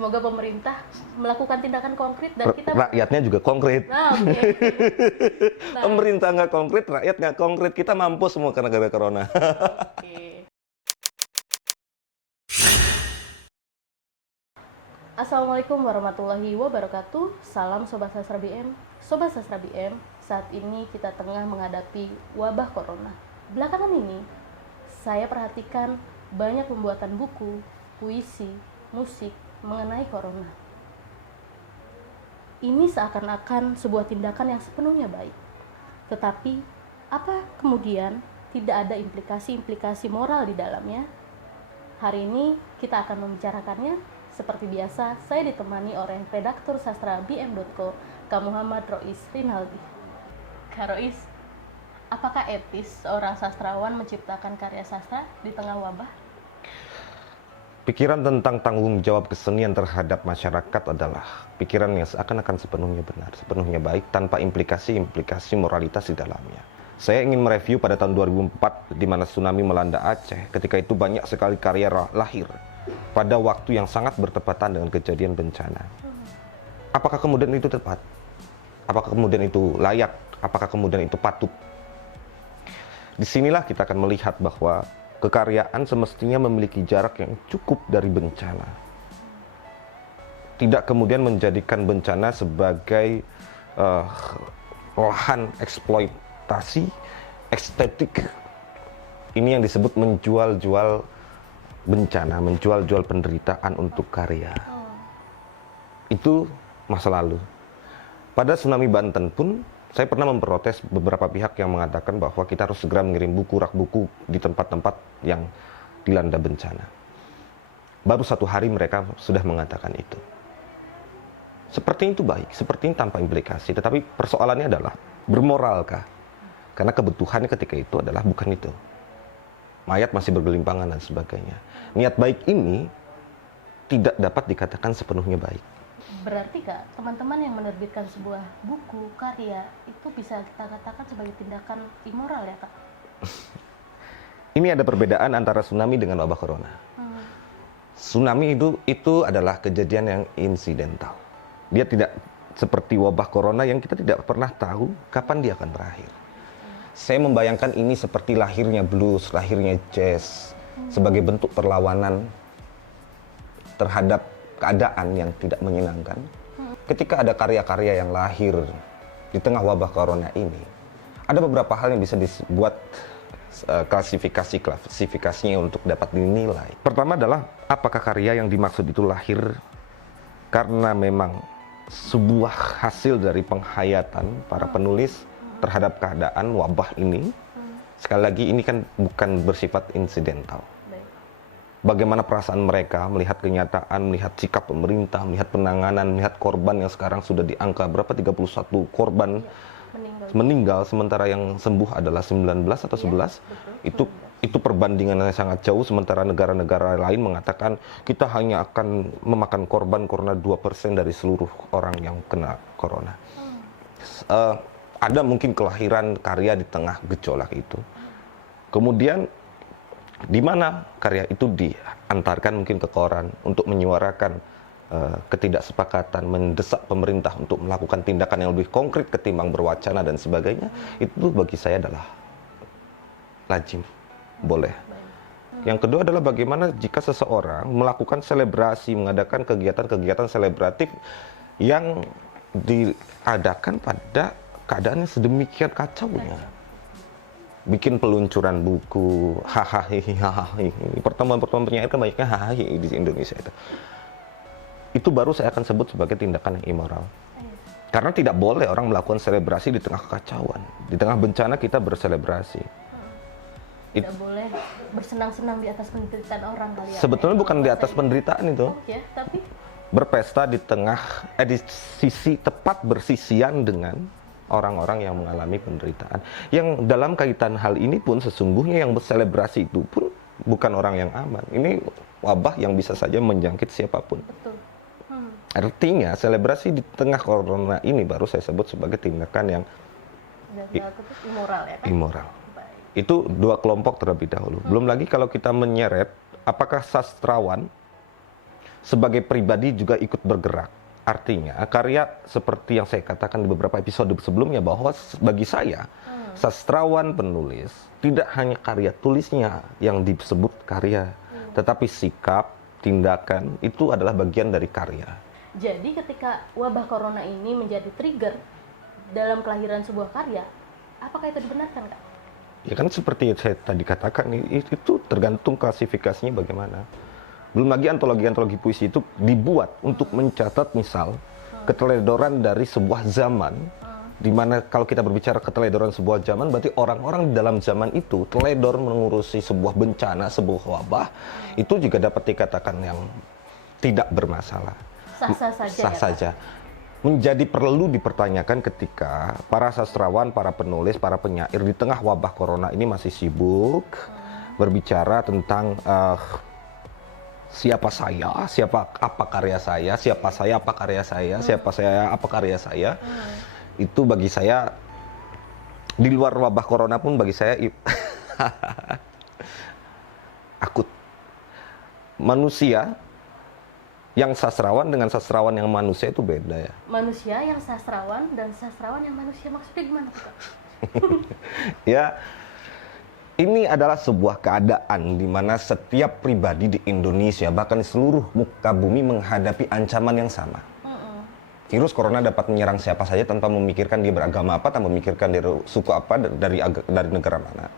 Semoga pemerintah melakukan tindakan konkret dan kita rakyatnya juga konkret. Nah, oke. Nah, Pemerintah nggak konkret, rakyat nggak konkret, kita mampus semua karena gara-gara corona. oke. Assalamualaikum warahmatullahi wabarakatuh. Salam Sobat Sastra BM. Sobat Sastra BM, saat ini kita tengah menghadapi wabah corona. Belakangan ini, saya perhatikan banyak pembuatan buku, puisi, musik mengenai corona. Ini seakan-akan sebuah tindakan yang sepenuhnya baik. Tetapi, apa kemudian tidak ada implikasi-implikasi moral di dalamnya? Hari ini kita akan membicarakannya. Seperti biasa, saya ditemani oleh redaktur sastra BM.co, Kak Muhammad Rois Rinaldi. Kak Rois, apakah etis seorang sastrawan menciptakan karya sastra di tengah wabah? Pikiran tentang tanggung jawab kesenian terhadap masyarakat adalah pikiran yang seakan-akan sepenuhnya benar, sepenuhnya baik, tanpa implikasi-implikasi moralitas di dalamnya. Saya ingin mereview pada tahun 2004, di mana tsunami melanda Aceh. Ketika itu banyak sekali karya lahir pada waktu yang sangat bertepatan dengan kejadian bencana. Apakah kemudian itu tepat? Apakah kemudian itu layak? Apakah kemudian itu patut? Disinilah kita akan melihat bahwa kekaryaan semestinya memiliki jarak yang cukup dari bencana. Tidak kemudian menjadikan bencana sebagai lahan eksploitasi estetik. Ini yang disebut menjual-jual bencana, menjual-jual penderitaan untuk karya. Itu masa lalu. Pada tsunami Banten pun, saya pernah memprotes beberapa pihak yang mengatakan bahwa kita harus segera mengirim buku, rak buku di tempat-tempat yang dilanda bencana. Baru 1 hari mereka sudah mengatakan itu. Seperti itu baik, seperti ini tanpa implikasi. Tetapi persoalannya adalah, bermoralkah? Karena kebutuhannya ketika itu adalah bukan itu. Mayat masih bergelimpangan dan sebagainya. Niat baik ini tidak dapat dikatakan sepenuhnya baik. Berarti Kak, teman-teman yang menerbitkan sebuah buku, karya, itu bisa kita katakan sebagai tindakan immoral ya Kak? Ini ada perbedaan antara tsunami dengan wabah corona. Tsunami itu adalah kejadian yang insidental. Dia tidak seperti wabah corona yang kita tidak pernah tahu kapan dia akan berakhir. Saya membayangkan ini seperti lahirnya blues, lahirnya jazz, sebagai bentuk perlawanan terhadap keadaan yang tidak menyenangkan. Ketika ada karya-karya yang lahir di tengah wabah corona ini, ada beberapa hal yang bisa dibuat klasifikasinya untuk dapat dinilai. Pertama adalah, apakah karya yang dimaksud itu lahir karena memang sebuah hasil dari penghayatan para penulis terhadap keadaan wabah ini. Sekali lagi, ini kan bukan bersifat insidental. Bagaimana perasaan mereka melihat kenyataan, melihat sikap pemerintah, melihat penanganan, melihat korban yang sekarang sudah di angka berapa, 31 korban meninggal, sementara yang sembuh adalah 19 atau 11. Itu perbandingannya sangat jauh, sementara negara-negara lain mengatakan kita hanya akan memakan korban karena 2% dari seluruh orang yang kena corona. Ada mungkin kelahiran karya di tengah gejolak itu. Kemudian di mana karya itu diantarkan mungkin ke koran untuk menyuarakan ketidaksepakatan, mendesak pemerintah untuk melakukan tindakan yang lebih konkret ketimbang berwacana dan sebagainya, itu bagi saya adalah lazim, boleh. Yang kedua adalah bagaimana jika seseorang melakukan selebrasi, mengadakan kegiatan-kegiatan selebratif yang diadakan pada keadaannya sedemikian kacaunya. Bikin peluncuran buku, pertemuan-pertemuan penyair kan banyaknya di Indonesia itu. Itu baru saya akan sebut sebagai tindakan yang immoral. Karena tidak boleh orang melakukan selebrasi di tengah kekacauan. Di tengah bencana kita berselebrasi. Tidak boleh bersenang-senang di atas penderitaan orang kali ya. Sebetulnya bukan di atas penderitaan itu. Ya, tapi berpesta di tengah, di sisi tepat bersisian dengan orang-orang yang mengalami penderitaan. Yang dalam kaitan hal ini pun sesungguhnya yang berselebrasi itu pun bukan orang yang aman. Ini wabah yang bisa saja menjangkit siapapun. betul. Artinya selebrasi di tengah corona ini baru saya sebut sebagai tindakan yang Immoral ya kan? immoral. Baik. Itu dua kelompok terlebih dahulu. Belum lagi kalau kita menyeret apakah sastrawan sebagai pribadi juga ikut bergerak. Artinya karya seperti yang saya katakan di beberapa episode sebelumnya, bahwa bagi saya sastrawan penulis tidak hanya karya tulisnya yang disebut karya, tetapi sikap, tindakan itu adalah bagian dari karya. Jadi ketika wabah corona ini menjadi trigger dalam kelahiran sebuah karya, apakah itu dibenarkan, Kak? Ya kan seperti yang saya tadi katakan, itu tergantung klasifikasinya bagaimana. Belum lagi antologi-antologi puisi itu dibuat untuk mencatat misal keteledoran dari sebuah zaman, di mana kalau kita berbicara keteledoran sebuah zaman, berarti orang-orang di dalam zaman itu teledor mengurusi sebuah bencana, sebuah wabah, itu juga dapat dikatakan yang tidak bermasalah. Sah-sah saja. Sah saja. Menjadi perlu dipertanyakan ketika para sastrawan, para penulis, para penyair di tengah wabah corona ini masih sibuk berbicara tentang siapa saya, siapa apa karya saya, siapa saya apa karya saya, siapa saya apa karya saya. Itu bagi saya, di luar wabah corona pun bagi saya akut. Manusia yang sastrawan dengan sastrawan yang manusia itu beda ya. Manusia yang sastrawan dan sastrawan yang manusia, maksudnya gimana, Kak? Ya, ini adalah sebuah keadaan di mana setiap pribadi di Indonesia, bahkan di seluruh muka bumi menghadapi ancaman yang sama. Virus corona dapat menyerang siapa saja tanpa memikirkan dia beragama apa, tanpa memikirkan dia suku apa, dari negara mana.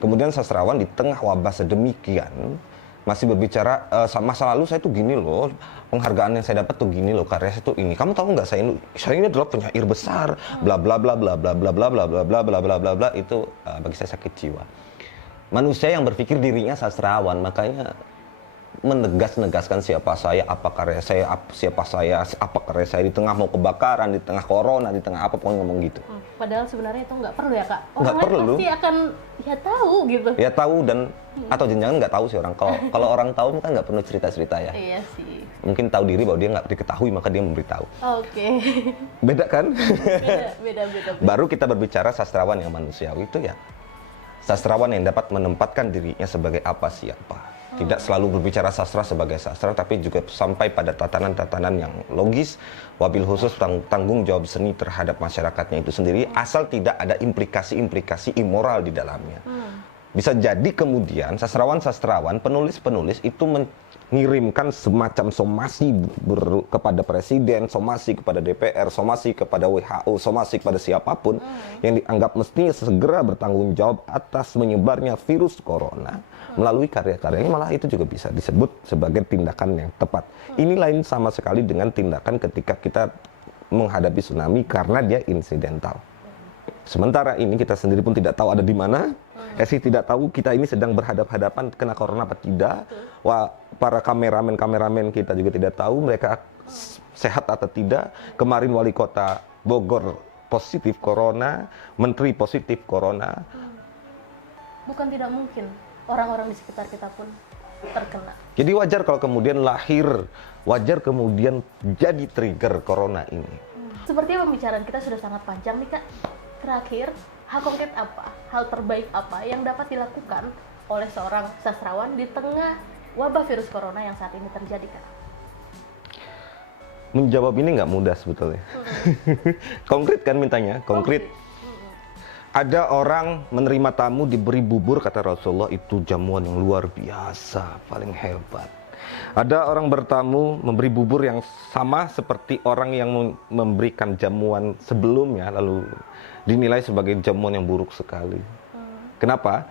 Kemudian sastrawan di tengah wabah sedemikian masih berbicara, masa lalu saya tuh gini loh, penghargaan yang saya dapat tuh gini loh, karya saya tuh ini. Kamu tahu nggak, saya ini adalah penyair besar, bla bla bla bla bla bla bla bla bla bla bla bla bla bla. Itu bagi saya sakit jiwa. Manusia yang berpikir dirinya sastrawan, makanya menegaskan siapa saya, apa karya saya, siapa saya, apa karya saya di tengah mau kebakaran, di tengah corona, di tengah apa, pokoknya ngomong gitu. Padahal sebenarnya itu nggak perlu ya, Kak? Nggak perlu. Pasti akan ya tahu gitu. Ya tahu, dan atau jangan nggak tahu sih orang. Kalau orang tahu kan nggak perlu cerita ya. Iya sih. Mungkin tahu diri bahwa dia nggak diketahui, maka dia memberitahu. Oke. Beda kan? Beda. Baru kita berbicara sastrawan yang manusiawi itu ya sastrawan yang dapat menempatkan dirinya sebagai apa siapa. Tidak selalu berbicara sastra sebagai sastra, tapi juga sampai pada tatanan-tatanan yang logis, wabil khusus tanggung jawab seni terhadap masyarakatnya itu sendiri, asal tidak ada implikasi-implikasi immoral di dalamnya. Bisa jadi kemudian sastrawan-sastrawan, penulis-penulis itu mengirimkan semacam somasi kepada presiden, somasi kepada DPR, somasi kepada WHO, somasi kepada siapapun yang dianggap mestinya segera bertanggung jawab atas menyebarnya virus corona melalui karya-karyanya. Malah itu juga bisa disebut sebagai tindakan yang tepat. Ini lain sama sekali dengan tindakan ketika kita menghadapi tsunami karena dia insidental. Sementara ini kita sendiri pun tidak tahu ada di mana. Esi tidak tahu kita ini sedang berhadap-hadapan kena corona apa tidak. Wah, para kameramen kita juga tidak tahu mereka sehat atau tidak. Kemarin wali kota Bogor positif corona, menteri positif corona. Bukan tidak mungkin orang-orang di sekitar kita pun terkena. Jadi wajar kalau kemudian wajar kemudian jadi trigger corona ini. Sepertinya pembicaraan kita sudah sangat panjang nih, Kak. Terakhir, hal konkret apa, hal terbaik apa yang dapat dilakukan oleh seorang sastrawan di tengah wabah virus corona yang saat ini terjadi, Kak? Menjawab ini nggak mudah sebetulnya. Konkret kan mintanya, konkret. Ada orang menerima tamu diberi bubur, kata Rasulullah, itu jamuan yang luar biasa, paling hebat. Ada orang bertamu memberi bubur yang sama seperti orang yang memberikan jamuan sebelumnya, lalu dinilai sebagai jamuan yang buruk sekali. Kenapa?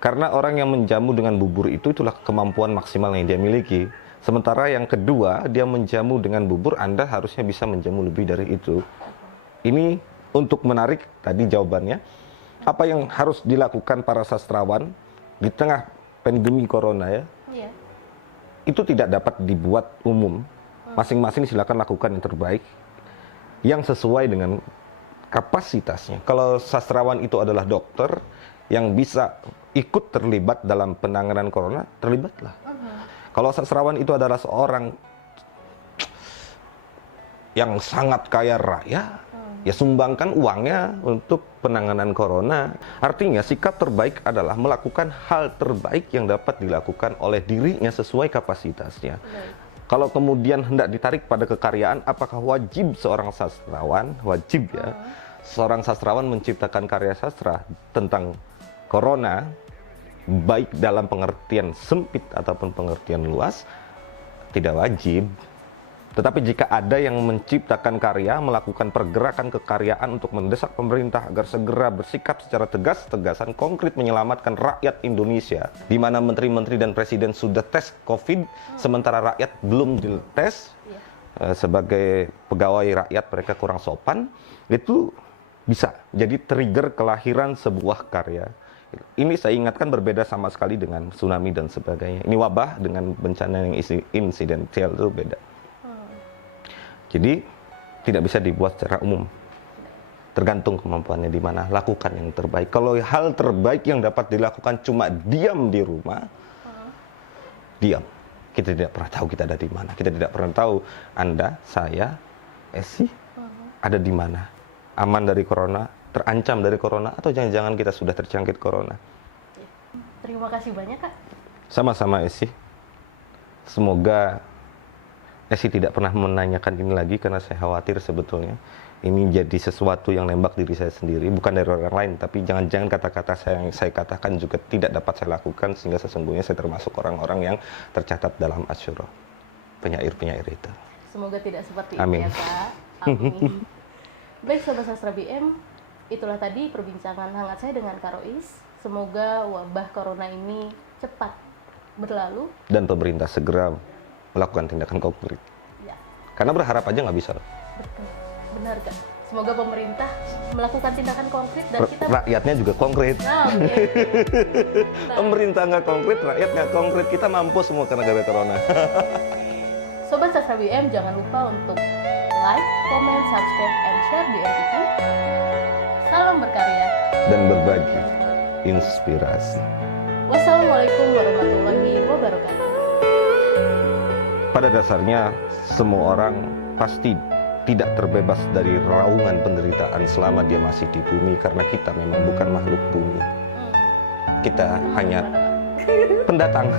Karena orang yang menjamu dengan bubur itulah kemampuan maksimal yang dia miliki. Sementara yang kedua, dia menjamu dengan bubur, Anda harusnya bisa menjamu lebih dari itu. Ini untuk menarik tadi jawabannya, apa yang harus dilakukan para sastrawan di tengah pandemi corona ya? Iya. Itu tidak dapat dibuat umum. Masing-masing silakan lakukan yang terbaik, yang sesuai dengan kapasitasnya. Kalau sastrawan itu adalah dokter yang bisa ikut terlibat dalam penanganan corona, terlibatlah. Kalau sastrawan itu adalah seorang yang sangat kaya raya, ya sumbangkan uangnya untuk penanganan corona. Artinya sikap terbaik adalah melakukan hal terbaik yang dapat dilakukan oleh dirinya sesuai kapasitasnya. Kalau kemudian hendak ditarik pada kekaryaan, apakah wajib seorang sastrawan, wajib ya, seorang sastrawan menciptakan karya sastra tentang corona, baik dalam pengertian sempit ataupun pengertian luas? Tidak wajib. Tetapi jika ada yang menciptakan karya, melakukan pergerakan kekaryaan untuk mendesak pemerintah agar segera bersikap secara tegas-tegasan, konkret menyelamatkan rakyat Indonesia, di mana menteri-menteri dan presiden sudah tes COVID, sementara rakyat belum dites, sebagai pegawai rakyat mereka kurang sopan, itu bisa jadi trigger kelahiran sebuah karya. Ini saya ingatkan berbeda sama sekali dengan tsunami dan sebagainya. Ini wabah dengan bencana yang insidental itu beda. Jadi tidak bisa dibuat secara umum. Tergantung kemampuannya di mana, lakukan yang terbaik. Kalau hal terbaik yang dapat dilakukan cuma diam di rumah, diam. Kita tidak pernah tahu kita ada di mana. Kita tidak pernah tahu Anda, saya, Esi ada di mana. Aman dari corona, terancam dari corona, atau jangan-jangan kita sudah terjangkit corona. Terima kasih banyak, Kak. Sama-sama, Esi. Semoga Esi tidak pernah menanyakan ini lagi, karena saya khawatir sebetulnya ini jadi sesuatu yang nembak diri saya sendiri, bukan dari orang lain, tapi jangan-jangan kata-kata yang saya katakan juga tidak dapat saya lakukan, sehingga sesungguhnya saya termasuk orang-orang yang tercatat dalam asyura, penyair-penyair itu. Semoga tidak seperti Amin. itu ya, Kak. Amin. Baik Sobat Sastra BM, itulah tadi perbincangan hangat saya dengan Kak Rois. Semoga wabah corona ini cepat berlalu Dan pemerintah segera melakukan tindakan konkret. ya. Karena berharap aja nggak bisa. Betul. Benar, Kak. Semoga pemerintah melakukan tindakan konkret dan kita Rakyatnya juga konkret. Nah, oke. Pemerintah nggak konkret, rakyat nggak konkret, kita mampus semua karena gara corona. Sobat Sastra BM, jangan lupa untuk like, comment, subscribe, and share BM TV. Salam berkarya Dan berbagi inspirasi. Wassalamualaikum warahmatullahi wabarakatuh. Pada dasarnya, semua orang pasti tidak terbebas dari raungan penderitaan selama dia masih di bumi, karena kita memang bukan makhluk bumi. Kita hanya pendatang.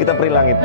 Kita peri langit.